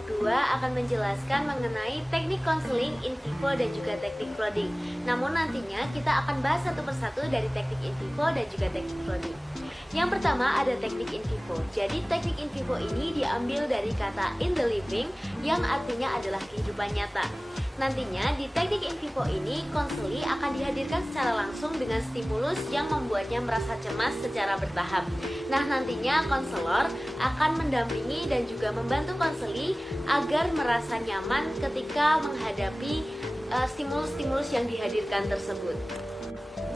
kelompok 2 akan menjelaskan mengenai teknik konseling in vivo dan juga teknik flooding. Namun nantinya kita akan bahas satu persatu dari teknik in vivo dan juga teknik flooding. Yang pertama ada teknik in vivo. Jadi teknik in vivo ini diambil dari kata in the living yang artinya adalah kehidupan nyata. Nantinya di teknik in vivo ini konseli akan dihadirkan secara langsung dengan stimulus yang membuatnya merasa cemas secara bertahap. Nah, nantinya konselor akan mendampingi dan juga membantu konseli agar merasa nyaman ketika menghadapi stimulus-stimulus yang dihadirkan tersebut.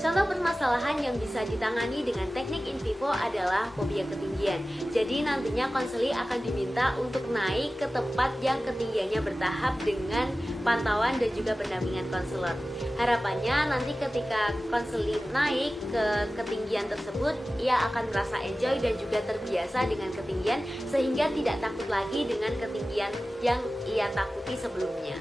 Contoh permasalahan yang bisa ditangani dengan teknik in vivo adalah fobia ketinggian. Jadi nantinya konseli akan diminta untuk naik ke tempat yang ketinggiannya bertahap dengan pantauan dan juga pendampingan konselor. Harapannya nanti ketika konseli naik ke ketinggian tersebut, ia akan merasa enjoy dan juga terbiasa dengan ketinggian sehingga tidak takut lagi dengan ketinggian yang ia takuti sebelumnya.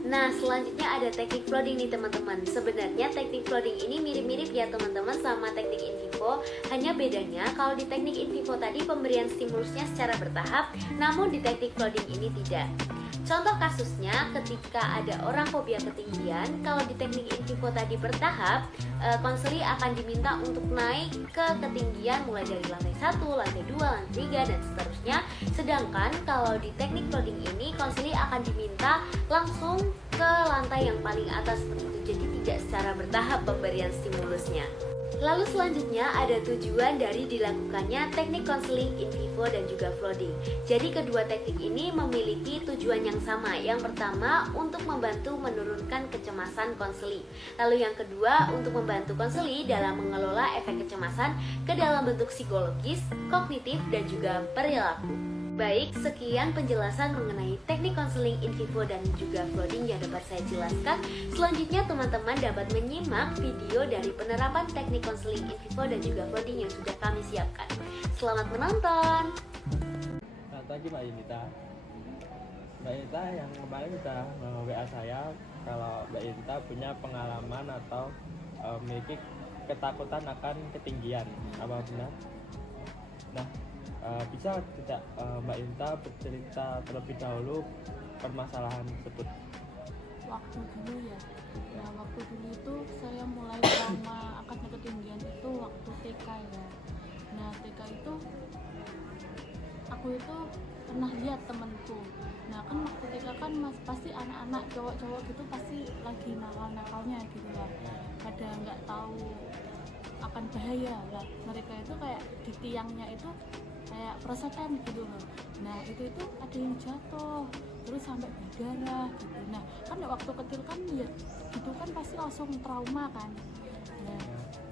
Nah, selanjutnya ada teknik flooding nih teman-teman. Sebenarnya teknik flooding ini mirip-mirip ya teman-teman sama teknik in vivo. Hanya bedanya kalau di teknik in vivo tadi pemberian stimulusnya secara bertahap, namun di teknik flooding ini tidak. Contoh kasusnya ketika ada orang fobia ketinggian, kalau di teknik in vivo tadi bertahap, konseli akan diminta untuk naik ke ketinggian mulai dari lantai 1, lantai 2, lantai 3, dan seterusnya. Sedangkan kalau di teknik flooding ini, konseli akan diminta langsung ke lantai yang paling atas seperti itu, jadi tidak secara bertahap pemberian stimulusnya. Lalu selanjutnya ada tujuan dari dilakukannya teknik konseling in vivo dan juga flooding. Jadi kedua teknik ini memiliki tujuan yang sama. Yang pertama untuk membantu menurunkan kecemasan konseli. Lalu yang kedua untuk membantu konseli dalam mengelola efek kecemasan ke dalam bentuk psikologis, kognitif, dan juga perilaku. Baik, sekian penjelasan mengenai teknik konseling in vivo dan juga flooding yang dapat saya jelaskan. Selanjutnya teman-teman dapat menyimak video dari penerapan teknik konseling in vivo dan juga flooding yang sudah kami siapkan. Selamat menonton. Selamat pagi Mbak Yunita. Mbak Yunita yang kemarin sudah WA saya kalau Mbak Yunita punya pengalaman atau memiliki ketakutan akan ketinggian. Apa benar? Nah, bisa tidak Mbak Yunita bercerita terlebih dahulu permasalahan tersebut? Waktu dulu ya, waktu dulu itu saya mulai trauma akan ketinggian itu waktu TK ya. Nah TK itu aku itu pernah lihat temenku. Nah kan waktu TK kan pasti anak-anak cowok-cowok gitu pasti lagi nakal-nakalnya gitu lah. Pada nggak tahu akan bahaya lah. Mereka itu kayak di tiangnya itu kayak perosotan gitu loh. Nah itu ada yang jatuh terus sampai berdarah gitu. Nah kan waktu kecil kan lihat gitu kan pasti langsung trauma kan. Nah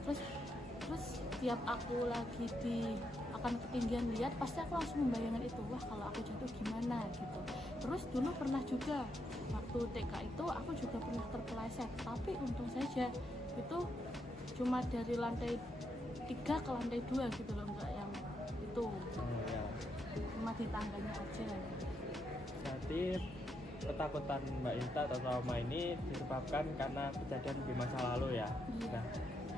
terus tiap aku lagi di akan ketinggian lihat pasti aku langsung membayangkan itu, wah kalau aku jatuh gimana gitu. Terus dulu pernah juga waktu TK itu aku juga pernah terpeleset, tapi untung saja itu cuma dari lantai 3 ke lantai 2 gitu loh, enggak yang itu Ya. cuma di tangganya aja. Berarti ketakutan Mbak Yunita atau trauma ini disebabkan karena kejadian di masa lalu ya. Iya. Nah,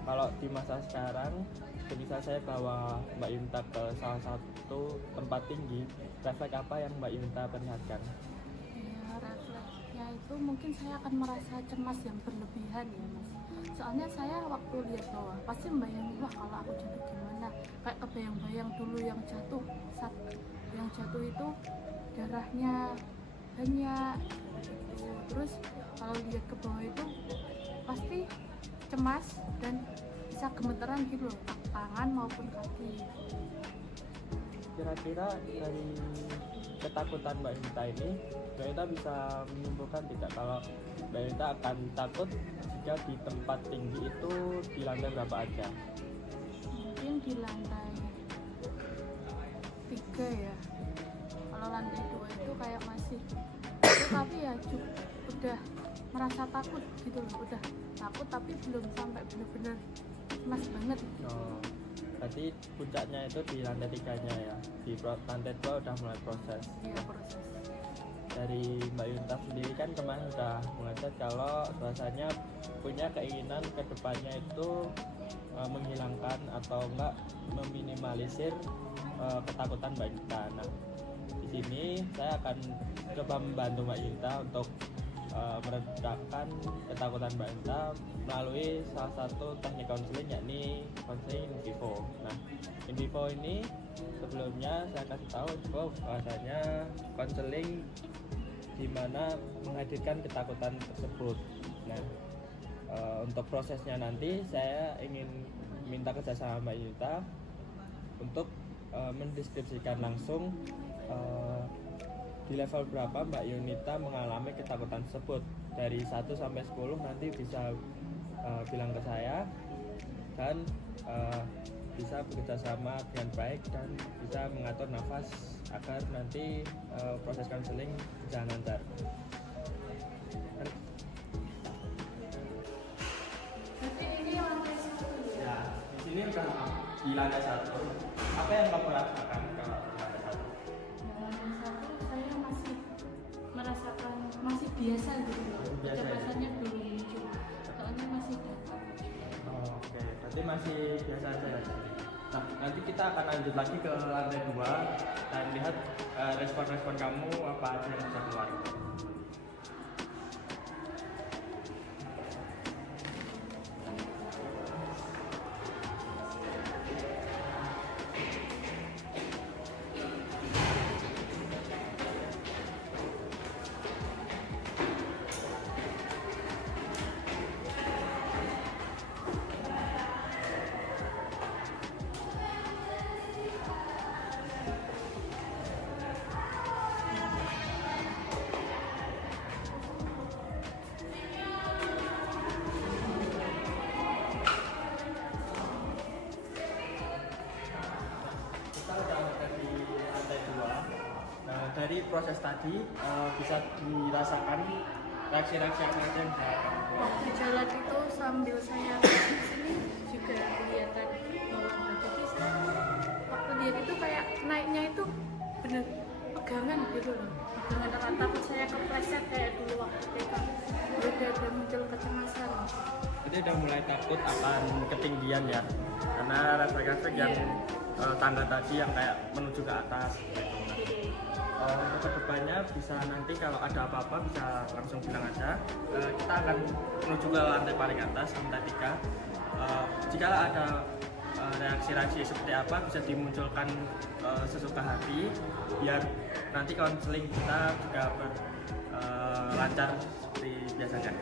kalau di masa sekarang, bisa saya bawa Mbak Yunita ke salah satu tempat tinggi, refleks apa yang Mbak Yunita perlihatkan? Ya refleksnya itu mungkin saya akan merasa cemas yang berlebihan ya mas. Soalnya saya waktu lihat bawah pasti membayangin, wah kalau aku jatuh gimana. Kayak kebayang-bayang dulu yang jatuh, saat yang jatuh itu darahnya banyak gitu. Terus kalau lihat ke bawah itu pasti cemas dan bisa gemeteran gitu loh, tangan maupun kaki. Kira-kira dari ketakutan Mbak Yunita ini, Mbak Yunita bisa menyimpulkan tidak kalau Mbak Yunita akan takut jika di tempat tinggi itu di lantai berapa aja? Mungkin di lantai 3 ya. Kalau lantai 2 itu kayak masih itu, tapi ya udah merasa takut gitu loh, udah takut tapi belum sampai bener-bener cemas banget. Oh, berarti puncaknya itu di lantai 3-nya ya. Di lantai 2 udah mulai proses. Iya, proses. Dari Mbak Yunita sendiri kan kemarin sudah mengatakan kalau bahwasanya punya keinginan ke depannya itu menghilangkan atau enggak meminimalisir ketakutan Mbak Yunita. Nah, sini saya akan coba membantu Mbak Yunita untuk meredakan ketakutan Mbak Yunita melalui salah satu teknik konseling, yakni konseling in vivo. Nah, in vivo ini sebelumnya saya kasih tahu bahwasanya konseling di mana menghadirkan ketakutan tersebut. Nah, untuk prosesnya nanti saya ingin minta kerjasama Mbak Yunita untuk mendeskripsikan langsung di level berapa Mbak Yunita mengalami ketakutan tersebut. Dari 1 sampai 10 nanti bisa bilang ke saya, dan bisa bekerja sama dengan baik dan bisa mengatur nafas agar nanti proses konseling berjalan lancar. Berarti ini lantai 1 ya? Ya, di sini udah di lantai 1. Apa yang kamu rasakan kalau di lantai 1? Lantai 1 saya masih merasakan masih biasa gitu loh. Biasa ya? Kecemasannya belum muncul. Soalnya masih datang. Oh, oke, berarti masih biasa aja ya. Nah, nanti kita akan lanjut lagi ke lantai 2 dan lihat respon-respon kamu apa aja yang bisa keluar. Dari proses tadi bisa dirasakan reaksi-reaksi apa aja yang bisa kamu buat? Waktu jalan itu sambil saya di sini juga kelihatan bahwa jadi saya waktu dia itu kayak naiknya itu bener pegangan gitu loh, pegangan erat, takut saya kepleset kayak dulu waktu TK. Udah muncul kecemasan. Jadi udah mulai takut akan ketinggian ya, karena refleks-refleks yang tangga tadi yang kayak menuju ke atas. Untuk kedepannya bisa nanti kalau ada apa-apa bisa langsung bilang aja. Kita akan menuju ke lantai paling atas, lantai 3. Jika ada reaksi-reaksi seperti apa bisa dimunculkan sesuka hati, biar nanti konseling kita juga lancar seperti biasanya.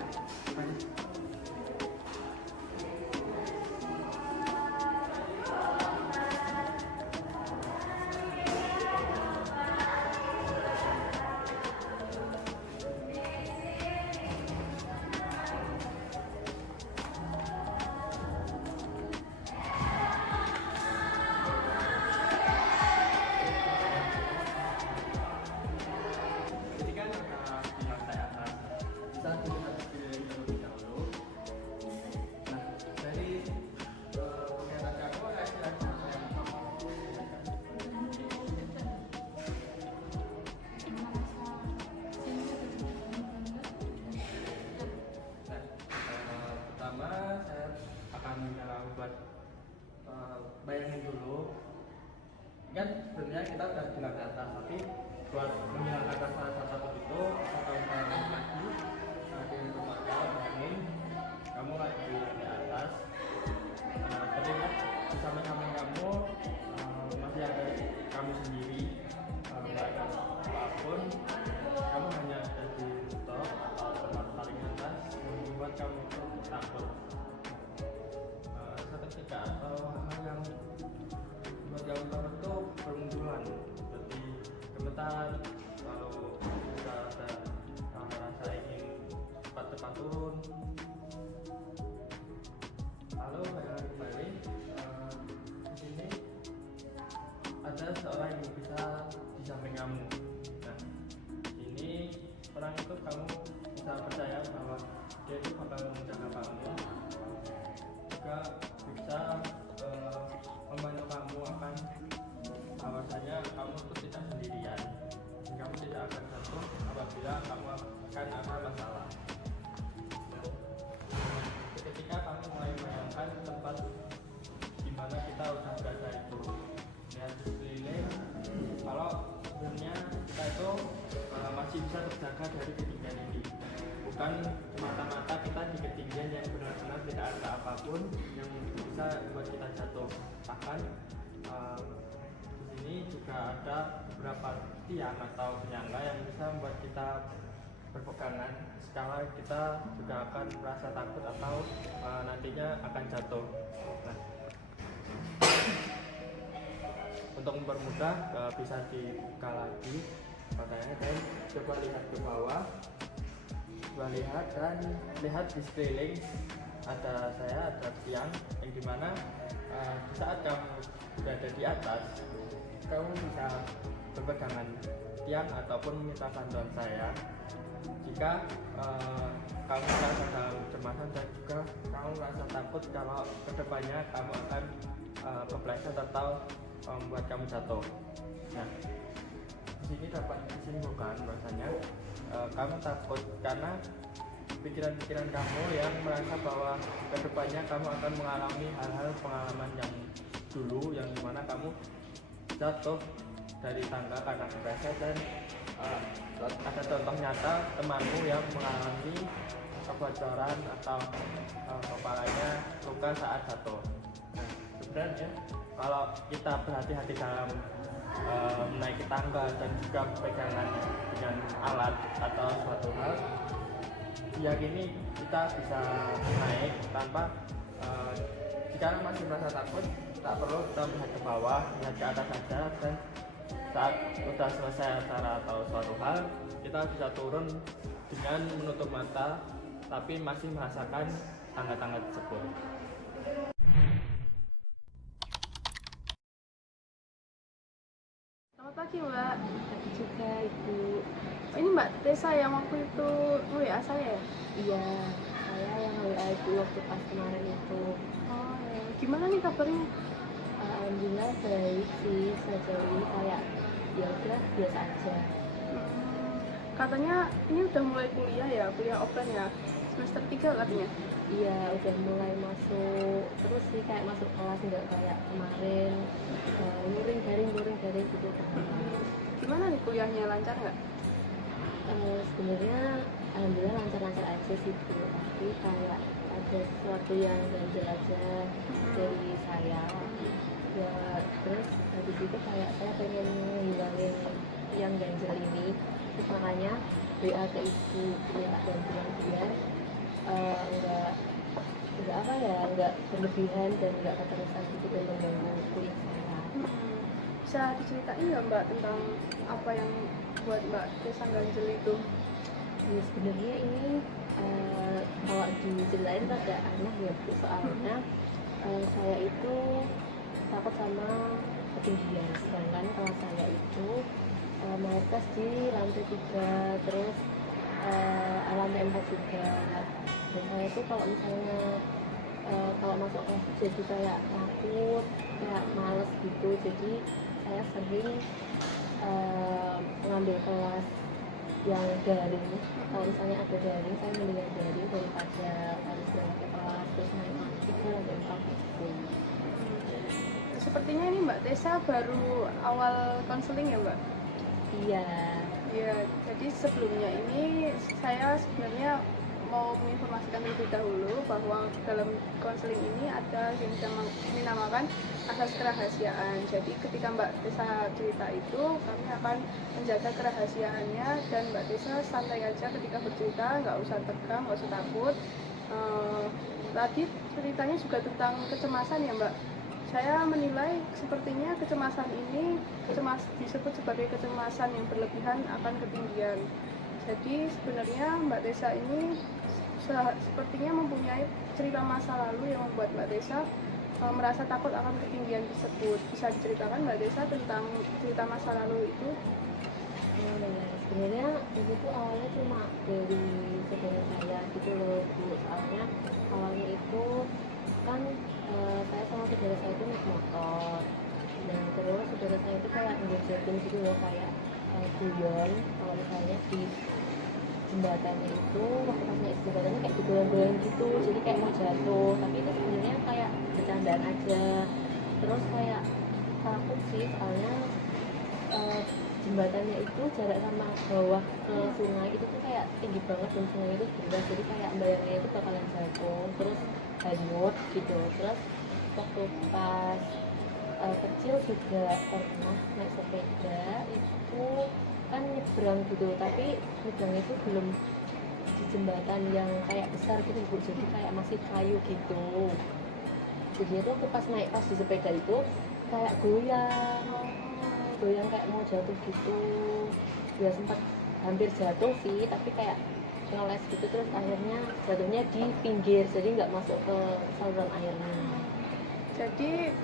Bayangin dulu, kan sebenarnya kita udah di lantai atas, tapi buat menghilangkan rasa takut itu atau bayangin lagi di rumah kamu, kamu lagi di lantai atas, terlihat di samping kamu masih ada kamu sendiri, nggak ada apapun, kamu hanya ada di rooftop atau tempat paling atas yang membuat kamu itu takut. Ketika atau hal yang buat kamu takut itu bermunculan, seperti gemetar, lalu bisa ada rasa ingin cepat-cepat turun. Lalu kembali di sini ada seorang yang bisa di samping kamu. Nah, ini orang itu kamu bisa percaya bahwa dia itu bakal menjaga kamu, juga bisa membantu kamu akan bahwasanya kamu itu tidak sendirian, kamu tidak akan jatuh apabila kamu akan ada masalah. Ketika kamu mulai membayangkan tempat di mana kita udah berada itu, lihat di sekeliling, kalau sebenarnya bisa terjaga dari ketinggian ini. Bukan mata-mata kita di ketinggian yang benar-benar tidak ada apapun yang bisa buat kita jatuh. Bahkan di sini juga ada beberapa tiang atau penyangga yang bisa membuat kita berpegangan sekala kita juga akan merasa takut atau nantinya akan jatuh. Nah, untuk mempermudah bisa dibuka lagi pakaiannya dan coba lihat ke bawah, coba lihat dan lihat di sekeliling ada tiang yang dimana di saat kamu berada di atas kamu bisa berpegangan tiang ataupun meminta bantuan saya jika kamu merasa dalam kecemasan dan juga kamu merasa takut kalau kedepannya kamu akan kepleset atau membuat kamu jatuh. Nah, di sini dapat disimpulkan bahwasanya kamu takut karena pikiran-pikiran kamu yang merasa bahwa kedepannya kamu akan mengalami hal-hal pengalaman yang dulu yang dimana kamu jatuh dari tangga karena kepleset dan ada contoh nyata temanmu yang mengalami kebocoran atau kepalanya luka saat jatuh. Nah, sebenarnya kalau kita berhati-hati dalam menaiki tangga dan juga pegangan dengan alat atau suatu hal, diyakini kita bisa naik tanpa jika masih merasa takut, tak perlu kita melihat ke bawah, melihat ke atas saja, dan saat sudah selesai acara atau suatu hal, kita bisa turun dengan menutup mata tapi masih merasakan tangga-tangga tersebut. Selamat pagi Mbak. Pagi juga Ibu. Ini Mbak Tessa yang waktu itu WA saya ya? Iya, saya yang WA Ibu waktu pas kemarin itu. Oh ya. Gimana nih kabarnya? Alhamdulillah baik sih, sejauh ini kayak ya udah biasa aja. Katanya ini udah mulai kuliah ya, kuliah offline ya, semester 3 katanya. Iya, udah mulai masuk terus sih, kayak masuk kelas, nggak kayak kemarin luring daring gitu kan. Gimana nih kuliahnya, lancar nggak? Sebenarnya alhamdulillah lancar-lancar aja sih Bu, tapi kayak ada sesuatu yang ganjil aja dari saya ya. Terus habis itu kayak saya pengen ngilangin yang ganjil ini, terus makanya WA ke Ibu minta bantuan biar nggak berlebihan dan nggak keterusan gitu dan mengganggu kuliah saya. Bisa diceritain nggak Mbak tentang apa yang buat Mbak Tessa ganjel itu? Ya, sebenarnya ini kalau diceritain rada aneh ya Bu, soalnya saya itu takut sama ketinggian, sedangkan kalau saya itu mau tes di lantai 3, terus lantai 4 juga. Dan saya itu kalau misalnya kalau masuk kelas jadi kayak takut, kayak males gitu, jadi saya sering mengambil kelas yang daring. Kalau misalnya ada daring, saya mendingan daring daripada harus berangkat ke kelas terus naik lantai 3 lantai 4 gitu. Sepertinya ini Mbak Tessa baru awal konseling ya Mbak? Iya. Iya, jadi sebelumnya ini saya sebenarnya mau menginformasikan terlebih dahulu bahwa dalam konseling ini ada yang dinamakan asas kerahasiaan. Jadi ketika Mbak Tessa cerita itu, kami akan menjaga kerahasiaannya dan Mbak Tessa santai aja ketika bercerita, nggak usah tegang, nggak usah takut. Tadi ceritanya juga tentang kecemasan ya Mbak. Saya menilai sepertinya kecemasan ini disebut sebagai kecemasan yang berlebihan akan ketinggian. Jadi sebenarnya Mbak Tessa ini sepertinya mempunyai cerita masa lalu yang membuat Mbak Tessa merasa takut akan ketinggian tersebut. Bisa diceritakan Mbak Tessa tentang cerita masa lalu itu? Sebenarnya itu tuh awalnya cuma dari saudara saya gitu loh Bu. Soalnya awalnya itu kan saya sama saudara saya itu naik motor. Nah terus saudara saya itu kayak ngejakin gitu loh, kayak guyon kalau misalnya di jembatannya itu, waktu pas naik jembatannya kayak digoyang-goyang gitu, jadi kayak mau jatuh, tapi itu sebenarnya kayak bercandaan aja. Terus kayak takut sih, soalnya jembatannya itu jarak sama bawah ke sungai itu tuh kayak tinggi banget dan sungai itu deras, jadi kayak bayangannya itu bakalan jatuh terus hanyut gitu. Terus waktu pas kecil juga pernah naik sepeda itu kan nyebrang gitu, tapi nyebrangnya itu belum di jembatan yang kayak besar gitu Bu, jadi kayak masih kayu gitu. Jadi itu pas naik pas di sepeda itu kayak goyang kayak mau jatuh gitu. Ya sempat hampir jatuh sih, tapi kayak ngeles gitu, terus akhirnya jatuhnya di pinggir, jadi nggak masuk ke saluran airnya. Jadi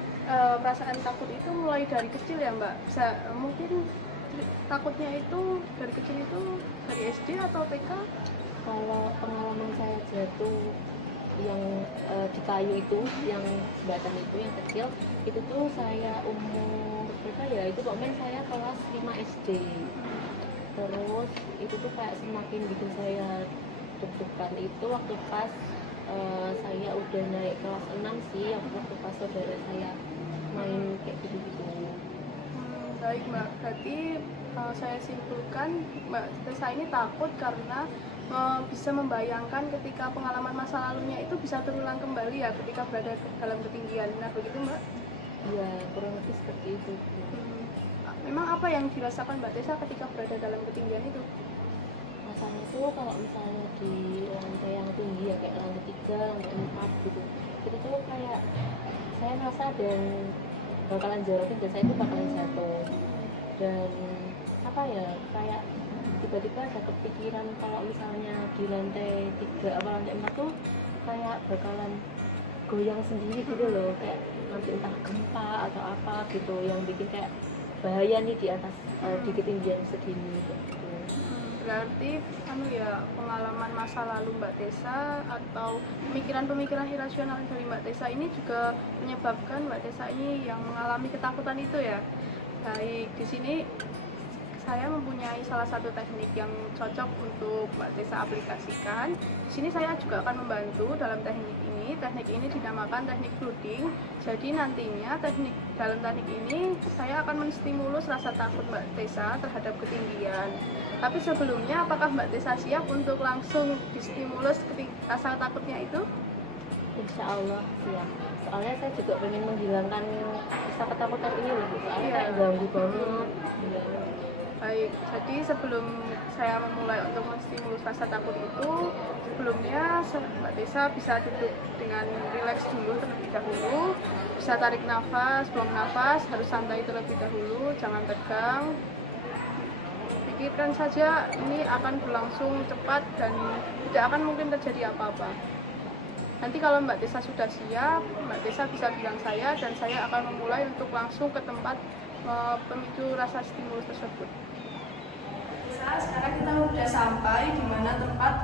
perasaan takut itu mulai dari kecil ya Mbak? Bisa mungkin takutnya itu dari kecil itu dari SD atau TK? Kalau pengalaman saya jatuh yang di kayu itu, yang jembatan itu yang kecil, itu tuh saya umur berapa ya? Itu pokoknya saya kelas 5 SD. Terus itu tuh kayak semakin bikin saya deg-degan itu waktu pas saya udah naik kelas 6 sih, waktu pas saudara saya main kayak gitu-gitu. Baik Mbak, berarti saya simpulkan Mbak Tessa ini takut karena bisa membayangkan ketika pengalaman masa lalunya itu bisa terulang kembali ya ketika berada dalam ketinggian. Nah begitu Mbak? Iya, kurang lebih seperti itu. Memang apa yang dirasakan Mbak Tessa ketika berada dalam ketinggian itu? Rasanya tuh kalau misalnya di lantai yang tinggi ya kayak lantai 3, lantai 4 gitu, itu tuh kayak saya merasa ada yang bakalan jorokin dan saya itu bakalan jatuh. Dan apa ya, kayak tiba-tiba ada kepikiran kalau misalnya di lantai 3 atau lantai 4 tuh kayak bakalan goyang sendiri gitu loh, kayak nanti entah gempa atau apa gitu yang bikin kayak bahaya nih di atas di ketinggian segini gitu. Berarti pengalaman masa lalu Mbak Tessa atau pemikiran-pemikiran irasional dari Mbak Tessa ini juga menyebabkan Mbak Tessa ini yang mengalami ketakutan itu ya. Baik, di sini saya mempunyai salah satu teknik yang cocok untuk Mbak Tessa aplikasikan. Di sini saya juga akan membantu dalam teknik ini. Teknik ini dinamakan teknik flooding. Jadi nantinya dalam teknik ini saya akan menstimulus rasa takut Mbak Tessa terhadap ketinggian. Tapi sebelumnya, apakah Mbak Tessa siap untuk langsung distimulus rasa takutnya itu? Insya Allah siap. Soalnya saya juga pengen menghilangkan rasa ketakutan ini loh, soalnya kayak ganggu banget. Baik, jadi sebelum saya memulai untuk menstimulus rasa takut itu, sebelumnya Mbak Tessa bisa duduk dengan rileks dulu terlebih dahulu, bisa tarik nafas, buang nafas, harus santai terlebih dahulu, jangan tegang. Pikirkan saja ini akan berlangsung cepat dan tidak akan mungkin terjadi apa-apa. Nanti kalau Mbak Tessa sudah siap, Mbak Tessa bisa bilang saya dan saya akan memulai untuk langsung ke tempat pemicu rasa stimulus tersebut. Sekarang kita sudah sampai di mana tempat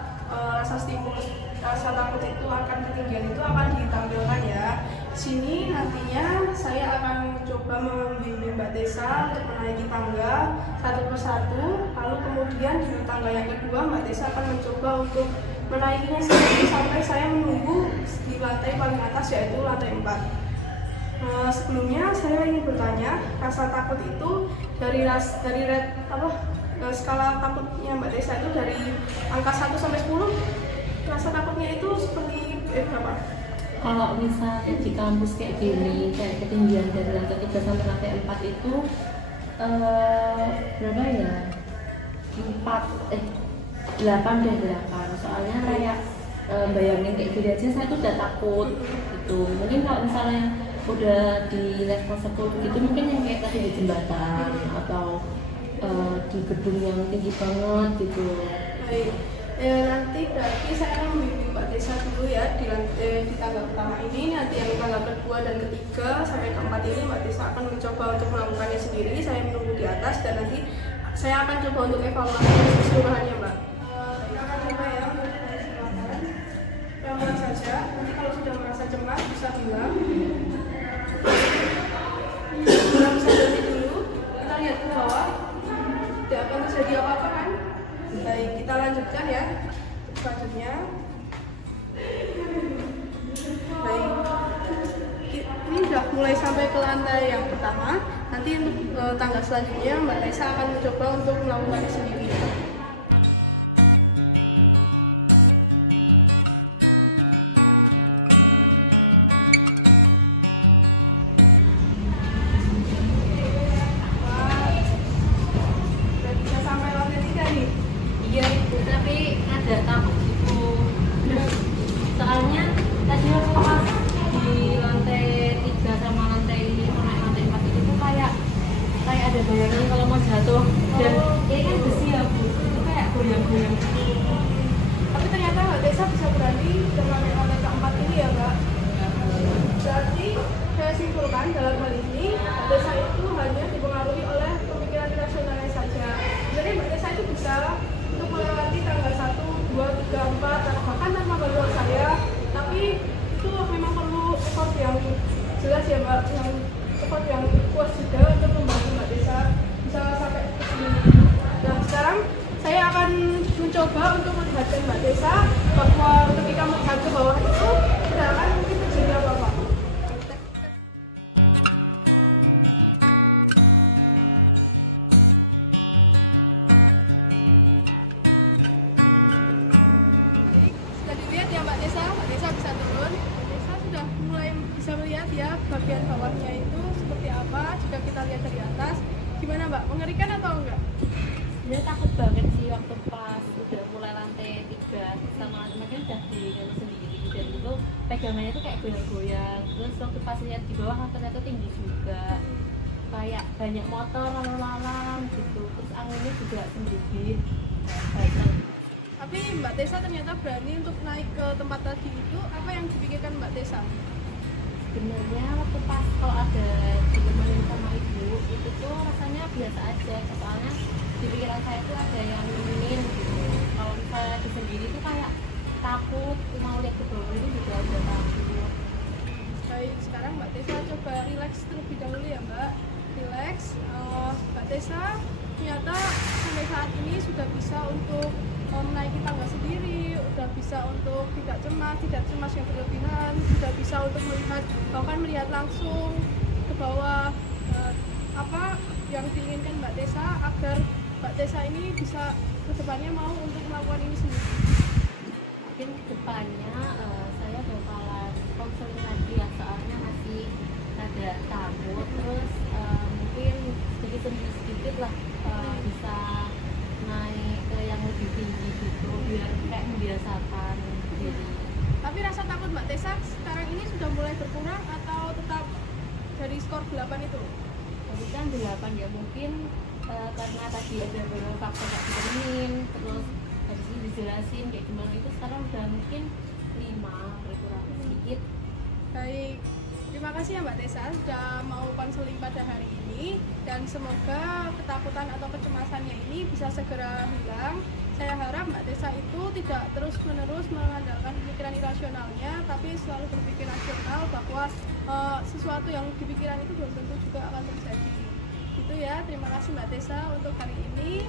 rasa takut itu akan ketinggian itu akan ditampilkan ya. Sini nantinya saya akan mencoba membimbing Mbak Tessa untuk menaiki tangga satu persatu, lalu kemudian di tangga yang kedua Mbak Tessa akan mencoba untuk menaikinya sendiri sampai saya menunggu di lantai paling atas, yaitu lantai 4. Sebelumnya saya ingin bertanya, rasa takut itu dari skala takutnya Mbak Tessa itu dari angka 1 sampai 10, rasa takutnya itu seperti berapa? Kalau misalnya di kampus kayak gini, kayak ketinggian dari lantai 3 sampai lantai 4 itu berapa ya? 8 deh, 8. Soalnya kayak bayangin kayak gini aja saya tuh udah takut gitu. Mungkin kalau misalnya udah di level 10 gitu, mungkin yang kayak tadi di jembatan atau di gedung yang tinggi banget gitu. Baik, nanti berarti saya akan membimbing Mbak Tessa dulu ya di tangga pertama ini. Nanti yang tangga kedua dan ketiga sampai keempat ini Mbak Tessa akan mencoba untuk melakukannya sendiri. Saya menunggu di atas dan nanti saya akan coba untuk evaluasi keseluruhannya Mbak. Kita akan coba ya untuk kesempatan. Pelan-pelan saja. Nanti kalau sudah merasa cemas bisa bilang. Kita bisa berhenti dulu. Kita lihat ke bawah. Tidak akan terjadi apa-apa kan? Baik, kita lanjutkan ya. Selanjutnya. Baik. Ini sudah mulai sampai ke lantai yang pertama. Nanti untuk tangga selanjutnya Mbak Tessa akan mencoba untuk melakukannya sendiri. Udah bisa sampai lantai 3 nih. Iya ibu, tapi ada takut gitu. Soalnya tadi aku pas di lantai 3 sama lantai 5 naik lantai 4 itu tuh kayak ada bayangan kalau mau jatuh. Dan ini kan besi ya bu, itu kayak goyang-goyang gitu. Tapi ternyata Mbak Tessa bisa berani dengan naik lantai keempat ini ya Mbak. Berarti saya simpulkan dalam hal ini Mbak Tessa itu hanya dipengaruhi oleh pemikiran irasionalnya saja. Jadi Mbak Tessa itu bisa untuk melewati tangga 1, 2, 3, 4 atau bahkan tanpa bantuan saya. Tapi itu memang perlu effort yang jelas ya Mbak, yang effort yang kuat juga untuk membantu Mbak Tessa bisa sampai ke sini. Nah sekarang saya akan mencoba untuk melihatkan Mbak Tessa bahwa ketika melihat ke bawah itu tidak akan mungkin terjadi apa-apa. Baik, sudah dilihat ya Mbak Tessa bisa turun. Mbak Tessa sudah mulai bisa melihat ya bagian bawahnya itu seperti apa jika kita lihat dari atas. Gimana Mbak, mengerikan atau enggak? Sebenarnya takut banget sih waktu pas udah mulai lantai 3 sama lantai 4 udah di sendiri dan itu pegangannya tuh kayak goyang-goyang. Terus waktu pas lihat di bawah ternyata tinggi juga, kayak banyak motor lalu lalang gitu, terus anginnya juga sendiri. Tapi Mbak Tessa ternyata berani untuk naik ke tempat tadi itu. Apa yang dipikirkan Mbak Tessa? Sebenarnya waktu pas kalau ada ditemenin sama ibu itu tuh rasanya biasa aja, soalnya di pikiran saya tuh ada yang nemenin gitu. Kalau misalnya di sendiri tuh kayak takut, mau lihat ke bawah itu juga ada takut. Baik, sekarang Mbak Tessa coba relax terlebih dahulu ya Mbak. Relax. Mbak Tessa ternyata sampai saat ini sudah bisa untuk menaiki tangga sendiri, sudah bisa untuk tidak cemas yang berlebihan, sudah bisa untuk melihat, bahkan melihat langsung ke bawah apa yang diinginkan Mbak Tessa agar Mbak Tessa ini bisa kedepannya mau untuk melakukan ini sendiri. Mungkin kedepannya saya bakalan konseling lagi ya, soalnya masih ada takut. Terus mungkin sedikit lah bisa naik ke yang lebih tinggi gitu biar kayak membiasakan diri. Tapi rasa takut Mbak Tessa sekarang ini sudah mulai berkurang atau tetap dari skor 8 itu? Tadi kan 8 ya, mungkin karena tadi ada beberapa faktor kayak vitamin, terus habis itu dijelasin kayak gimana itu, sekarang udah mungkin 5 berkurang sedikit. Baik, terima kasih ya Mbak Tessa sudah mau konseling pada hari ini, dan semoga ketakutan atau kecemasannya ini bisa segera hilang. Saya harap Mbak Tessa itu tidak terus-menerus mengandalkan pemikiran irasionalnya, tapi selalu berpikir rasional bahwa sesuatu yang di pikiran itu belum tentu juga akan terjadi. Gitu ya, terima kasih Mbak Tessa untuk hari ini.